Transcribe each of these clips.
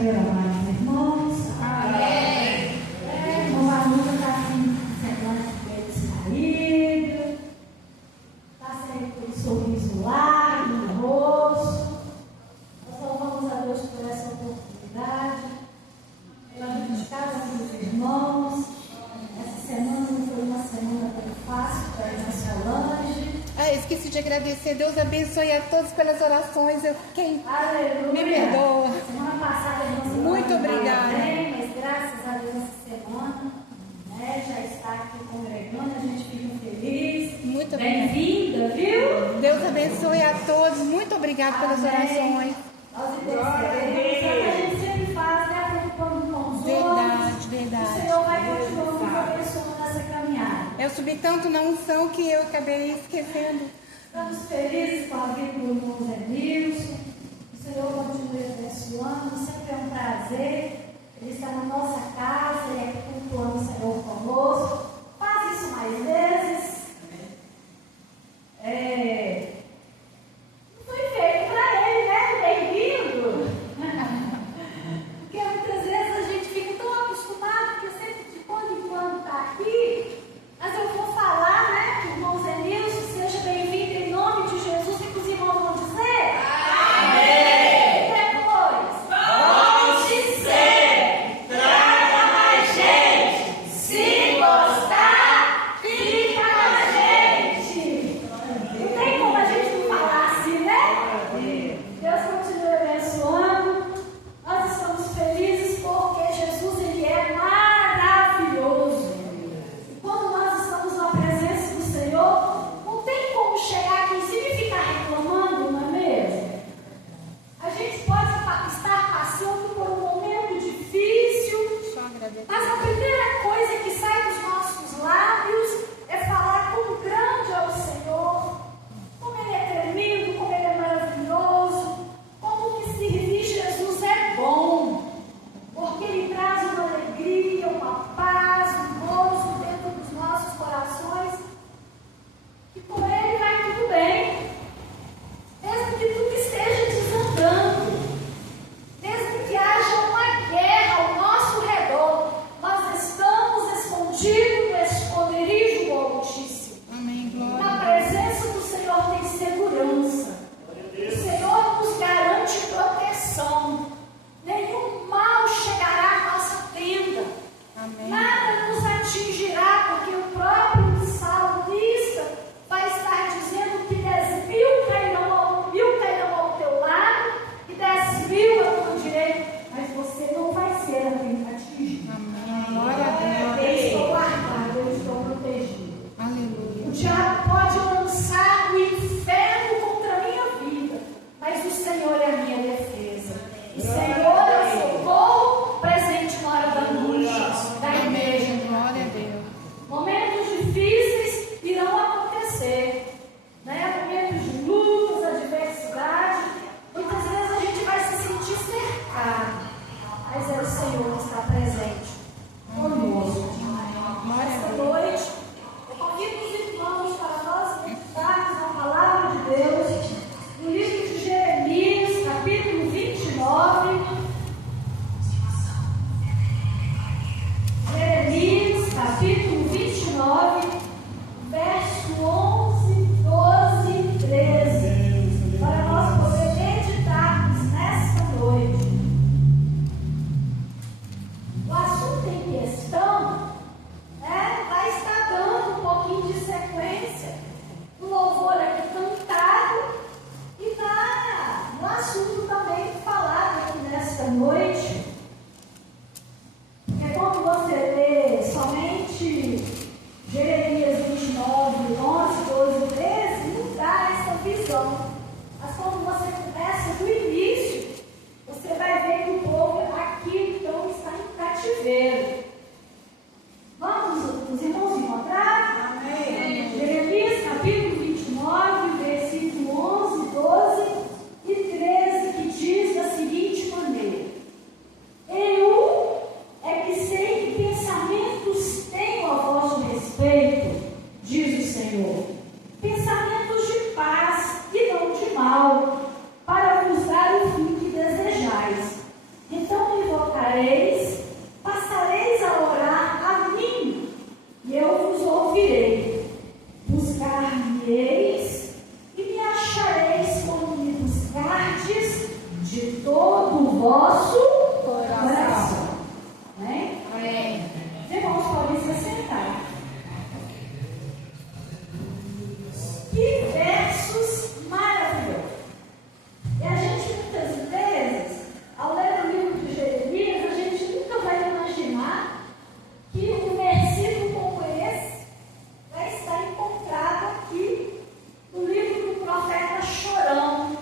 Senhor, amados irmãos. Amém. Irmão Aluno está assim, semblante dele saído, está sem aquele sorriso largo no rosto. Nós louvamos a Deus por essa oportunidade, pela vida de cada um dos irmãos. Essa semana não foi uma semana tão fácil para a irmã Solange. Esqueci de agradecer. Deus abençoe a todos pelas orações. Eu fiquei. Aleluia. Me perdoa. Semana passada, irmã Muito obrigada. Bem, mas graças a Deus essa semana, né, já está aqui congregando, a gente fica feliz. Muito Bem-vinda, viu? Deus abençoe a todos. Muito obrigada pelas orações. Nós intercedemos, é o que a gente sempre faz, né? Preocupando com os outros. Verdade. O Senhor vai continuar nos abençoando nessa caminhada. Eu subi tanto na unção que eu acabei esquecendo. Estamos felizes com a vida do irmão Zé Nilson. O Senhor continue abençoando. Sempre é um prazer. Ele está na nossa casa e é cultuando o Senhor conosco. Faz isso mais vezes. Não foi feito para ele, né? Bem-vindo. Porque muitas vezes a gente fica tão acostumado que sempre de quando em quando está aqui. Mas eu vou falar, né, que o irmão Zé Nilson seja bem-vindo em nome de Jesus. O que os irmãos vão dizer? todo o vosso Coração. Amém? Amém. Os irmãos podem se assentar. Que versos maravilhosos! E a gente muitas vezes, ao ler o livro de Jeremias, a gente nunca vai imaginar que um versículo como esse vai estar encontrado aqui no livro do profeta Chorão.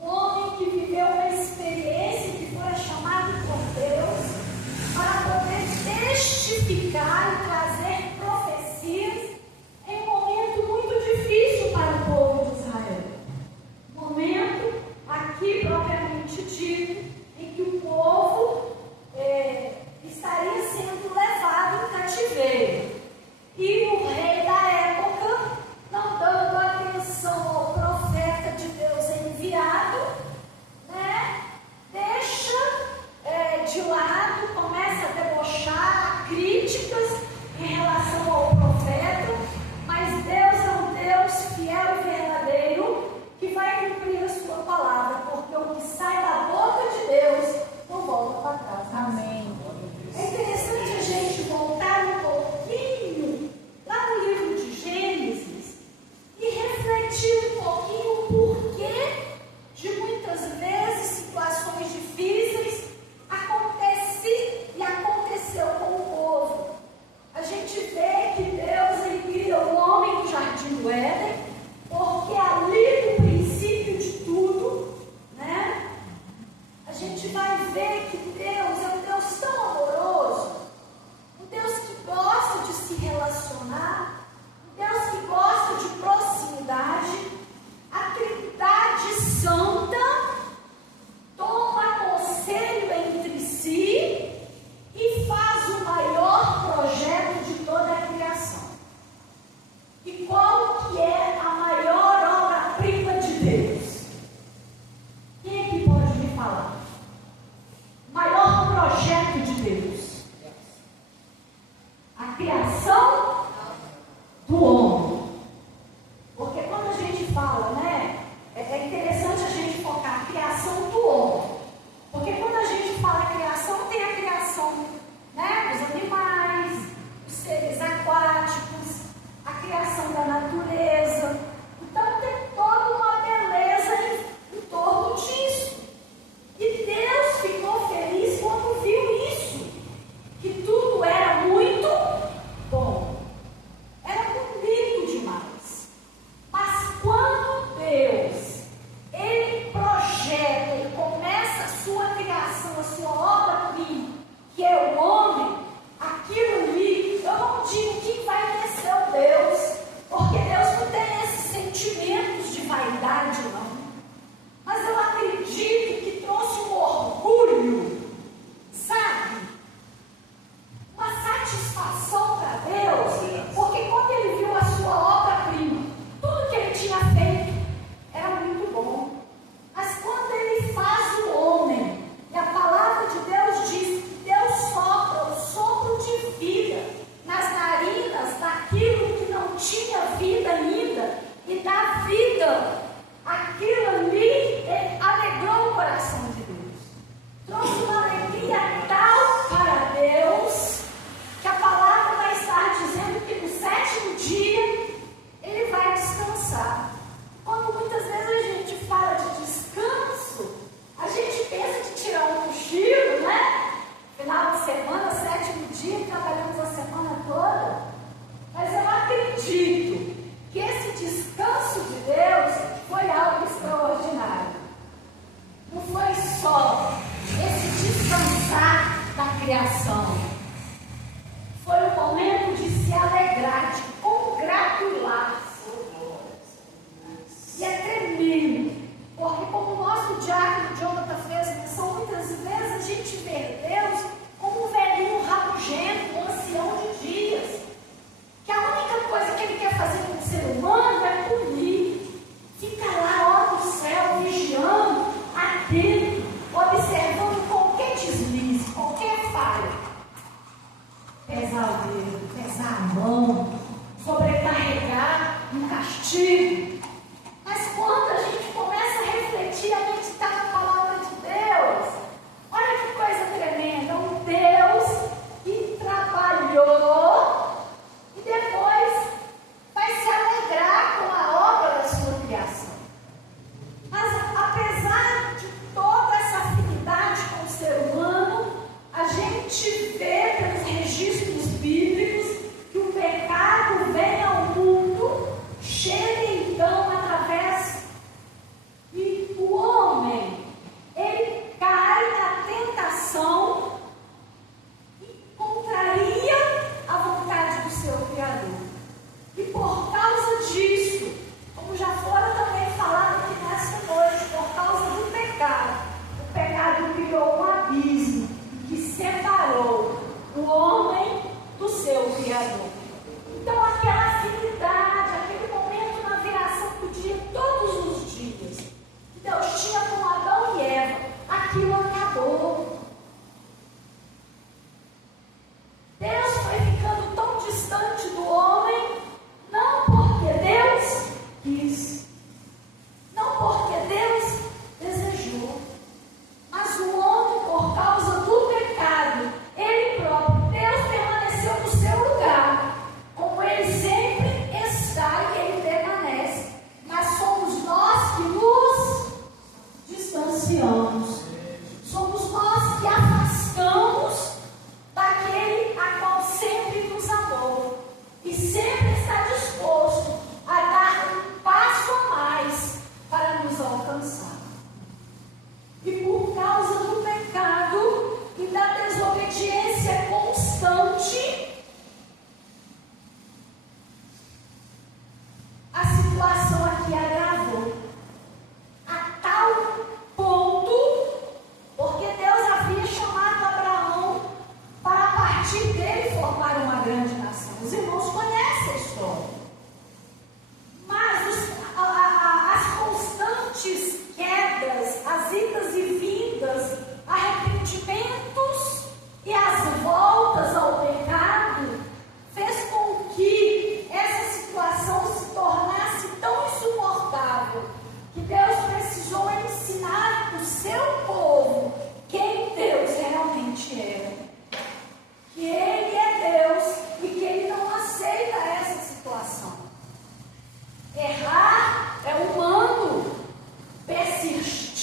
Um homem que viveu uma experiência que foi chamado por Deus para poder testificar e trazer profecias em um momento muito difícil para o povo de Israel. Momento, aqui propriamente dito, em que o povo estaria sendo levado em cativeiro. E o rei da época, não dando atenção ao profeta de Deus enviado, deixa de lado, começa a debochar críticas em relação ao profeta, mas Deus é um Deus fiel e verdadeiro que vai cumprir a sua palavra, porque o que sai da boca de Deus não volta para trás. Amém. É interessante a gente voltar um pouquinho lá no livro de Gênesis e refletir um pouquinho o porquê de muitas vezes situações difíceis aconteceu com o povo. A gente vê que Deus ele cria o homem no jardim do Éden, porque ali no princípio de tudo, a gente vai ver que Deus é um Deus tão amoroso, um Deus que gosta de se relacionar, um Deus que gosta de proximidade. A Trindade Santa toma conselho entre si e faz o maior projeto de toda a criação. E qual que é a maior obra-prima de Deus? Quem é que pode me falar? Maior projeto de Deus. A criação do homem. Porque quando a gente fala, é interessante a gente focar a criação do homem. Porque quando a gente fala criação, tem a criação, dos animais, dos seres aquáticos, a criação da natureza. Então tem toda uma beleza em torno disso. E Deus ficou feliz quando viu isso, que tudo era muito bom. Era bonito demais. Mas quando Deus, ele projeta, ele começa a sua criação, a sua obra-prima, que é o homem, aquilo ali, eu não digo que vai descer o Deus, porque Deus não tem esses sentimentos de vaidade, não. Mas eu acredito que trouxe um orgulho, sabe? Uma satisfação para Deus, porque quando ele viu a sua obra-prima, tudo que ele tinha feito era muito bom. Mas quando ele faz o homem, e a palavra de Deus diz que Deus sopra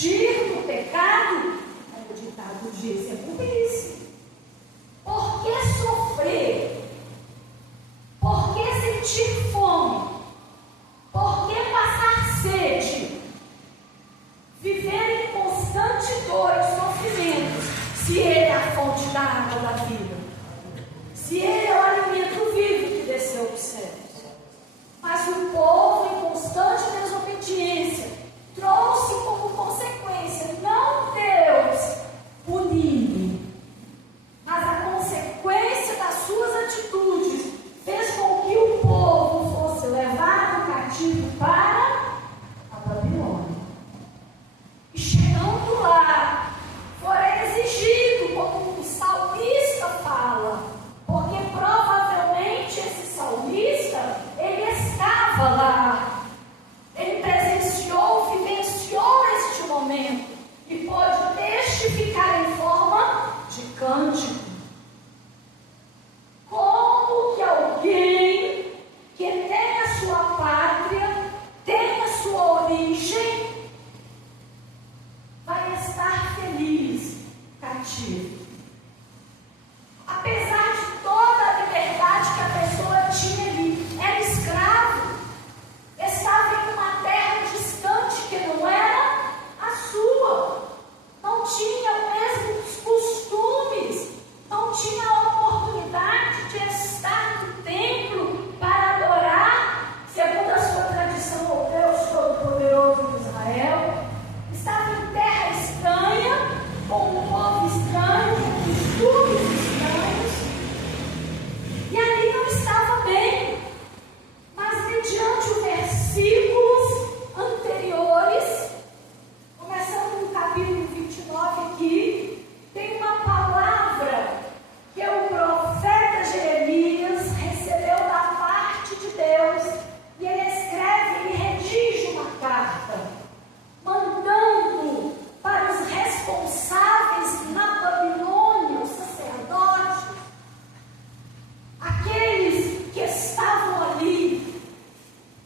persistir no pecado, como o ditado diz, é burrice. Por que sofrer? Por que sentir fome? Por que passar sede? Viver em constante dor e sofrimentos, se Ele é a fonte da água da vida. Se Ele é o alimento vivo que desceu dos céus. Mas o povo, em constante desobediência, trouxe como consequência, não Deus punindo, mas a consequência das suas atitudes fez com que o povo fosse levado cativo para a Babilônia. E chegando lá, fora exigido, como o salmista fala, porque provavelmente esse salmista, ele estava lá, ele presenciou, vivenciou este momento e pôde testificar em forma de cântico. Como que alguém que tem a sua pátria, tem a sua origem, vai estar feliz, cativo? Apesar de toda a liberdade que a pessoa tinha ali, era escravo, estava em uma terra distante que não era a sua, não tinha os mesmos costumes, não tinha a oportunidade de estar no templo para adorar, segundo a sua tradição, o Deus Todo-Poderoso de Israel. Estava em terra estranha, com um povo estranho, com costumes estranhos, e ali não estava bem. Mas mediante os versículos anteriores, começando no capítulo 29 aqui, tem uma palavra que o profeta Jeremias recebeu da parte de Deus, e ele escreve, ele redige uma carta, mandando para os responsáveis na Babilônia, os sacerdotes, aqueles que estavam ali,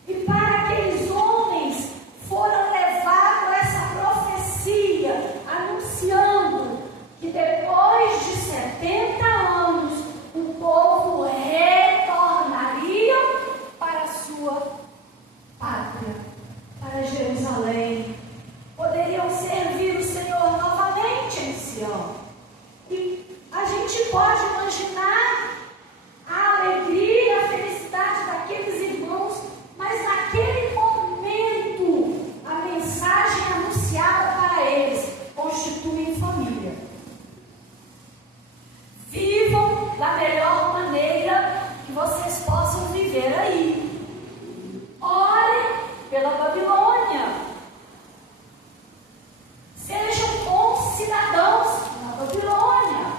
e para aqueles homens foram levados essa profecia, anunciando que depois de 70 anos o povo retornaria para a sua pátria, para Jerusalém. Poderiam servir o Senhor novamente em Sião. E a gente pode imaginar a alegria, a felicidade daqueles irmãos, mas naquele momento a mensagem anunciada para eles: constituem família. Vivam da melhor maneira que vocês possam viver aí. Orem pela Babilônia. Sejam bons cidadãos na Babilônia.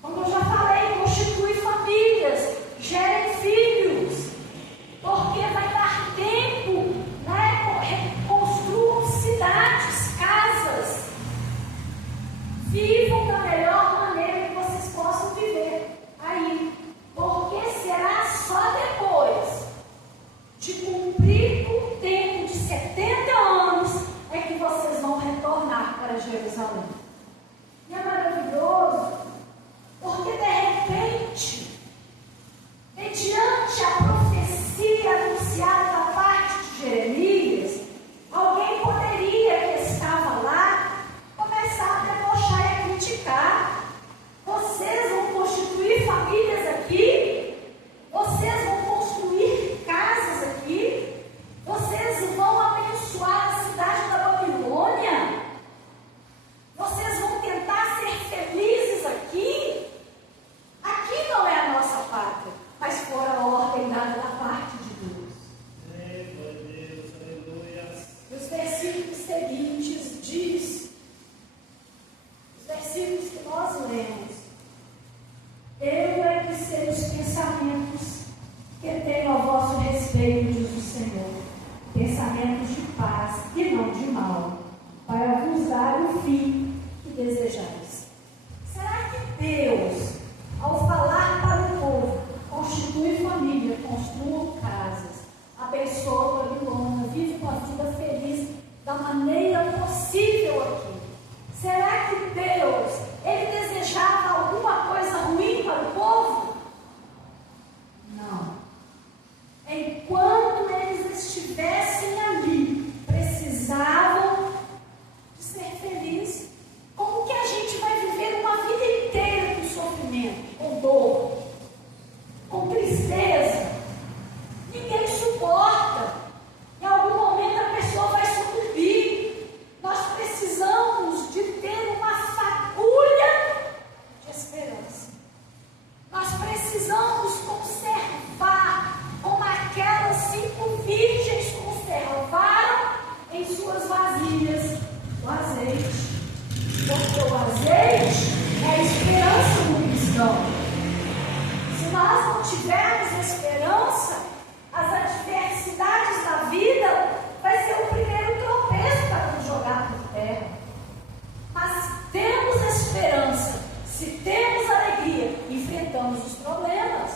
Como eu já falei, constituem famílias, gerem filhos, porque vai dar tempo, né? Construam cidades, casas. Vivam da melhor maneira que vocês possam viver aí, porque será só depois de cumprir o tempo de 70 anos é que vocês vão retornar para Jerusalém. E é maravilhoso, porque de repente, mediante a profecia anunciada da parte de Jeremias, alguém poderia, que estava lá, começar a debochar e a criticar. Vocês vão constituir famílias aqui? Vocês vão construir casas aqui? Vocês vão abençoar a cidade da Babilônia? Vocês vão tentar ser felizes aqui? Aqui não é a nossa pátria, mas fora a ordem dada da parte de Deus. E os versículos seguintes diz, os versículos que nós lemos: eu é que sei os pensamentos que tenho a vosso respeito, diz o Senhor, pensamentos de paz e não de mal, para vos dar o fim que desejais. Será que Deus, ao falar para o povo, constitui família, construam casas, abençoa a Babilônia, vive uma vida feliz da maneira possível aqui. Será que Deus, Ele desejava alguma coisa ruim para o povo? Não. Enquanto eles estivessem ali, precisavam de ser felizes. Como que a gente vai viver uma vida inteira com sofrimento, com dor, com tristeza? Ninguém suporta. Em algum momento a pessoa vai sucumbir. Nós precisamos de ter uma fagulha de esperança. Nós precisamos conservar como aquelas 5 virgens conservaram em suas vasilhas o azeite. Porque o azeite é a esperança do cristão. Se nós não tivermos esperança, as adversidades da vida vai ser o primeiro tropeço para nos jogar por terra. Mas temos esperança, se temos alegria, enfrentamos os problemas,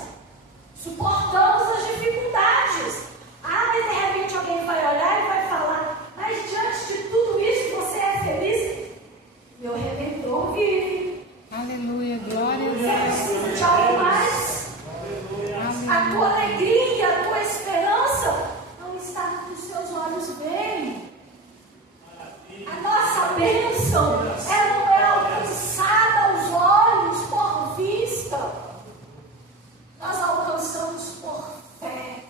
suportamos as dificuldades. Mas de repente alguém vai olhar e vai falar: mas diante de tudo isso você é feliz? Meu Redentor vive. Aleluia, glória a Você Deus. precisa de algo mais? A tua alegria, a tua esperança não está no que os seus olhos veem. A nossa bênção, ela não é alcançada aos olhos por vista. Nós alcançamos por fé.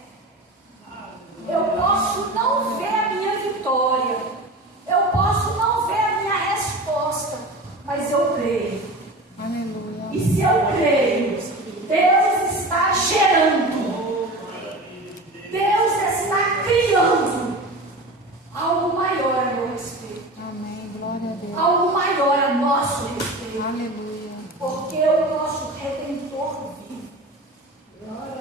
Eu posso não ver a minha vitória, eu posso não ver a minha resposta, mas eu creio. Aleluia. E se eu creio, Deus está gerando, Deus está criando algo maior a meu respeito, Amém, glória a Deus. algo maior a nosso respeito, Aleluia. porque o nosso Redentor vive.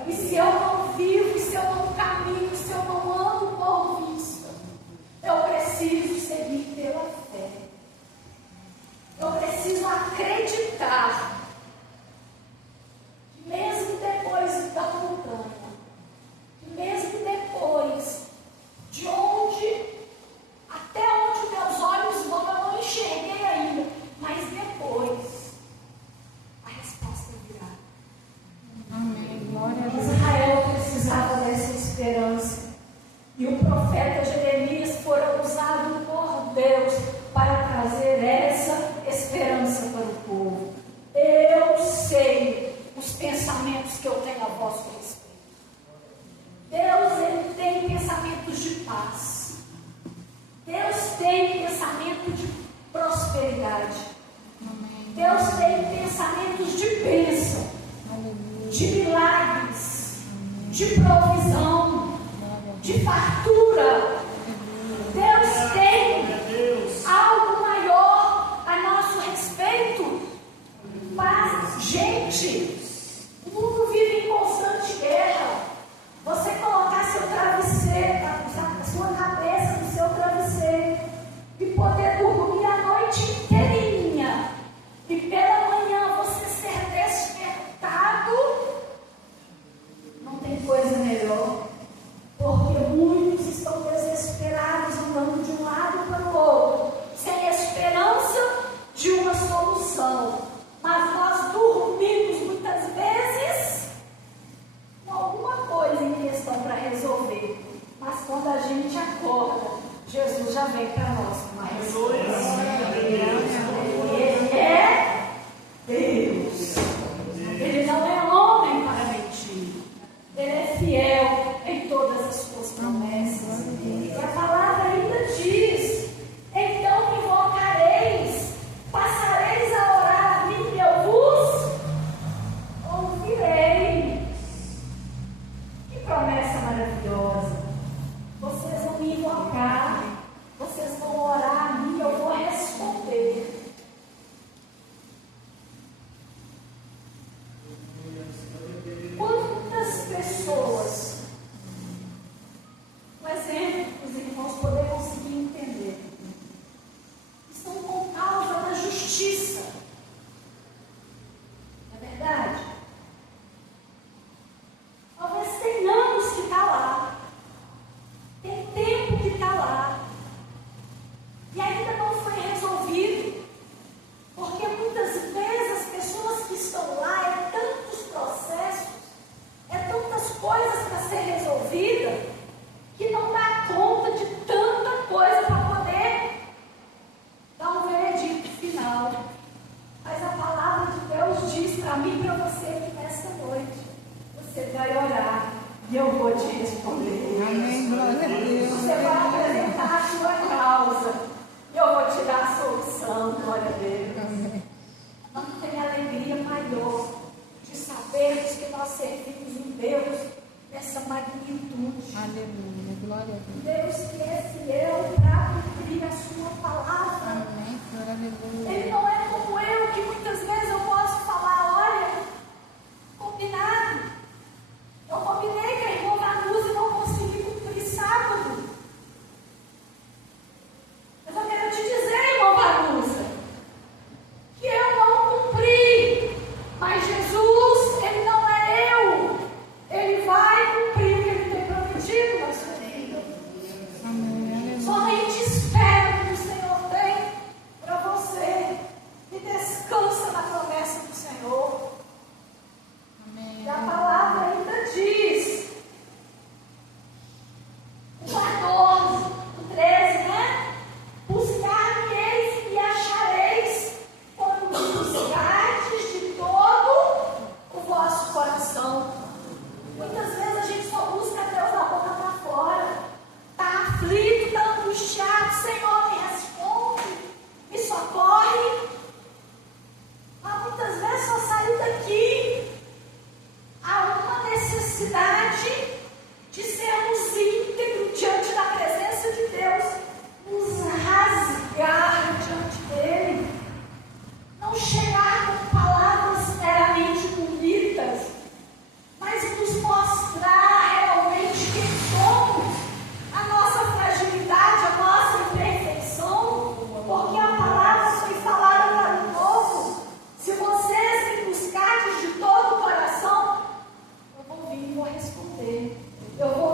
E se eu não vivo, se eu não caminho, se eu não ando por vista, eu preciso seguir pela fé. Eu preciso acreditar que mesmo depois da montanha, que mesmo depois de onde, até onde meus olhos vão, eu não enxerguei ainda, mas depois a resposta virá. Amém, glória a Deus. Israel precisava dessa esperança. E o profeta Jeremias foi usado por Deus para trazer essa esperança para o povo. Eu sei os pensamentos que eu tenho a vosso respeito. Deus, Ele tem pensamentos de paz. Deus tem pensamento de prosperidade. Amém. Deus tem pensamentos de bênção, Aleluia. de milagres, de provisão, de fartura. Deus tem algo maior a nosso respeito. Mas, gente, o mundo vive em constante guerra. Você colocar seu travesseiro, a sua cabeça no seu travesseiro e poder dormir a noite inteirinha, e pela manhã você ser despertado, não tem coisa melhor. Porque muitos estão desesperados, andando de um lado para o outro, sem esperança de uma solução. Mas nós dormimos muitas vezes com alguma coisa em questão para resolver. Mas quando a gente acorda, Jesus já vem para nós com uma resposta. Ele é Deus. Ele não é homem para mentir. Ele é fiel em todas as suas promessas. E a palavra ainda diz: então me invocareis, passareis a orar a mim e eu vos ouvirei. Que promessa maravilhosa! Vocês vão me invocar, vocês vão orar a mim, eu vou Ele não é como eu, que muitas vezes eu posso falar, olha, combinado. Eu combinei com a irmã Vanusa e não consegui cumprir sábado. Mas eu quero te dizer, irmã Vanusa, que eu não cumpri. Mas Jesus, Ele não é eu. Ele vai cumprir o que Ele tem prometido na sua vida. Somente espera o que o Senhor tem para você e descansa na promessa do Senhor. E a palavra ainda diz, o 14, o 13, né? Buscar-me-eis e me achareis, quando me buscardes de todo o vosso coração. Muitas vezes a gente só busca Deus da boca para fora. Está aflito, está angustiado, Senhor, me responde, me socorre. Mas muitas vezes só saiu daqui. Há uma necessidade de sermos íntegros diante da presença de Deus, nos rasgar diante dEle, não chegar com palavras meramente bonitas, mas nos mostrar realmente quem somos, a nossa fragilidade, a nossa imperfeição, porque a palavra foi falada para o povo. Se vocês me buscarem de todo o coração, eu vou vir e vou responder. Eu vou